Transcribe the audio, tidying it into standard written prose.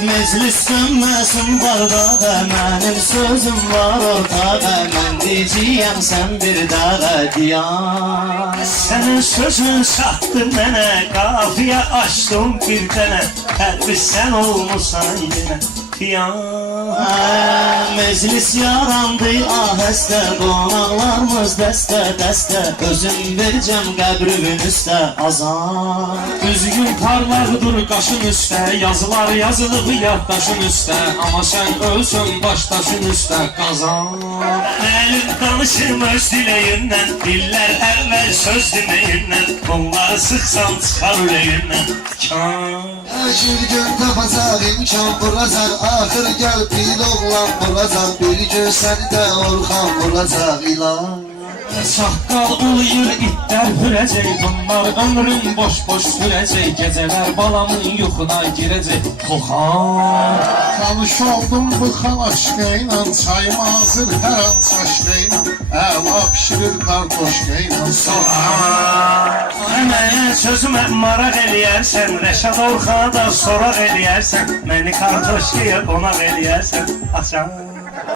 Meclis sönməsin bardağa, mənim sözüm var ortağa. Mən diyeceğim sen bir dağa diyan. Sənin sözün çatdı mənə, qafiyə açdım bir dənə. Hərbi sən olmuşsan yenə Meclis yarandı ahəstə, qonaqlarımız dəstə. Özüm verəcəm qəbrimin üstə azan. Üzgün parlaqdır qaşın üstə, yazılar yazılıb yaddaşın üstə. Amma sən ölsün başdaşın üstə qazan. Əlim danışım öz diləyindən, dillər əvvəl söz deməyindən. Bunları sıxsan çıxar ürəyindən Bir gün tapacaq imkan vuracaq, axır gəl bir oğlan vuracaq. Bir gün səni də Orxan vuracaq ilan. Saqqal uluyur, itlər hürəcək. Bunlar ömrüm boş sürəcək. Gecələr balamın yuxuna girəcək. Xoxan Tanış oldum bu xan aşkıyla, çayım hazır hər an çaşkıyla. Əla pişirir kartoşkıyla. Mənə sözümə maraq eləyərsən, Rəşad Orxana da soraq eləyərsən, məni kartoşkaya qonaq eləyərsən, açan.